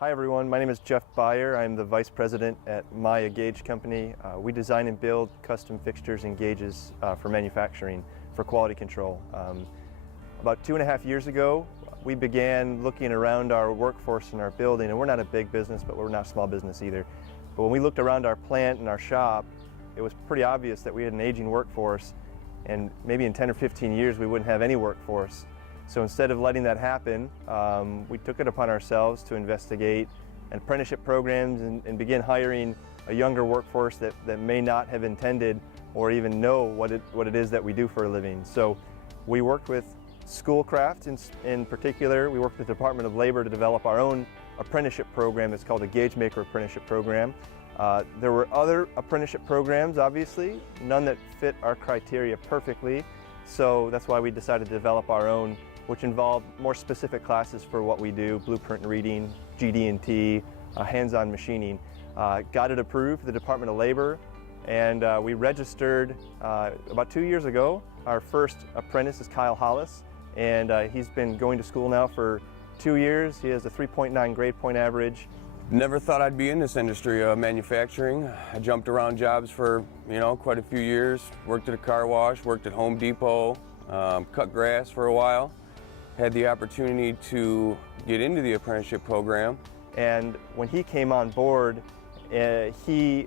Hi everyone, my name is Jeff Beyer. I'm the Vice President at Gage company. We design and build custom fixtures and gauges for manufacturing, for quality control. About 2.5 years ago, we began looking around our workforce in our building, and we're not a big business, but we're not a small business either. But when we looked around our plant and our shop, it was pretty obvious that we had an aging workforce, and maybe in 10 or 15 years we wouldn't have any workforce. So instead of letting that happen, we took it upon ourselves to investigate apprenticeship programs and begin hiring a younger workforce that may not have intended or even know what it is that we do for a living. So we worked with Schoolcraft in particular. We worked with the Department of Labor to develop our own apprenticeship program. It's called the Gage Maker Apprenticeship Program. There were other apprenticeship programs, obviously, none that fit our criteria perfectly. So that's why we decided to develop our own, which involved more specific classes for what we do: blueprint reading, GD&T, hands-on machining. Got it approved for the Department of Labor, and we registered about 2 years ago. Our first apprentice is Kyle Hollis, and he's been going to school now for 2 years. He has a 3.9 grade point average. Never thought I'd be in this industry of manufacturing. I jumped around jobs for, quite a few years. Worked at a car wash, worked at Home Depot, cut grass for a while. Had the opportunity to get into the apprenticeship program. And when he came on board, he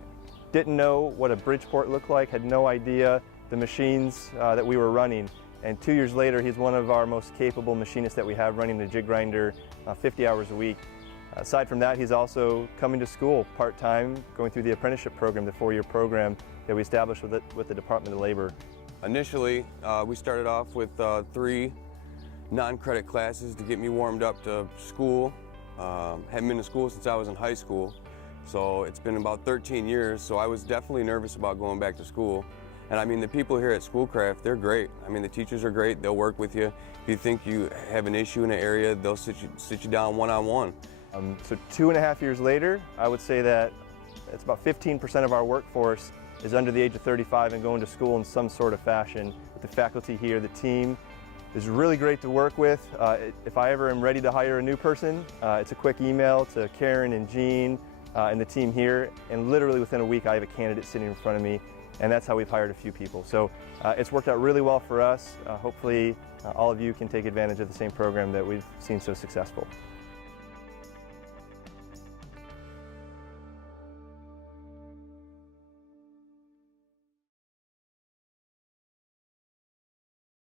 didn't know what a Bridgeport looked like, had no idea the machines that we were running. And 2 years later, he's one of our most capable machinists that we have, running the jig grinder 50 hours a week. Aside from that, he's also coming to school part-time, going through the apprenticeship program, the 4-year program that we established with the Department of Labor. Initially, we started off with 3 non-credit classes to get me warmed up to school. Hadn't been to school since I was in high school, so it's been about 13 years, so I was definitely nervous about going back to school. And I mean, the people here at Schoolcraft, they're great. I mean, the teachers are great. They'll work with you. If you think you have an issue in an area, they'll sit you down one-on-one. So 2.5 years later, I would say that it's about 15% of our workforce is under the age of 35 and going to school in some sort of fashion. With the faculty here, the team is really great to work with. If I ever am ready to hire a new person, it's a quick email to Karen and Jean and the team here, and literally within a week I have a candidate sitting in front of me, and that's how we've hired a few people. So it's worked out really well for us. Hopefully all of you can take advantage of the same program that we've seen so successful.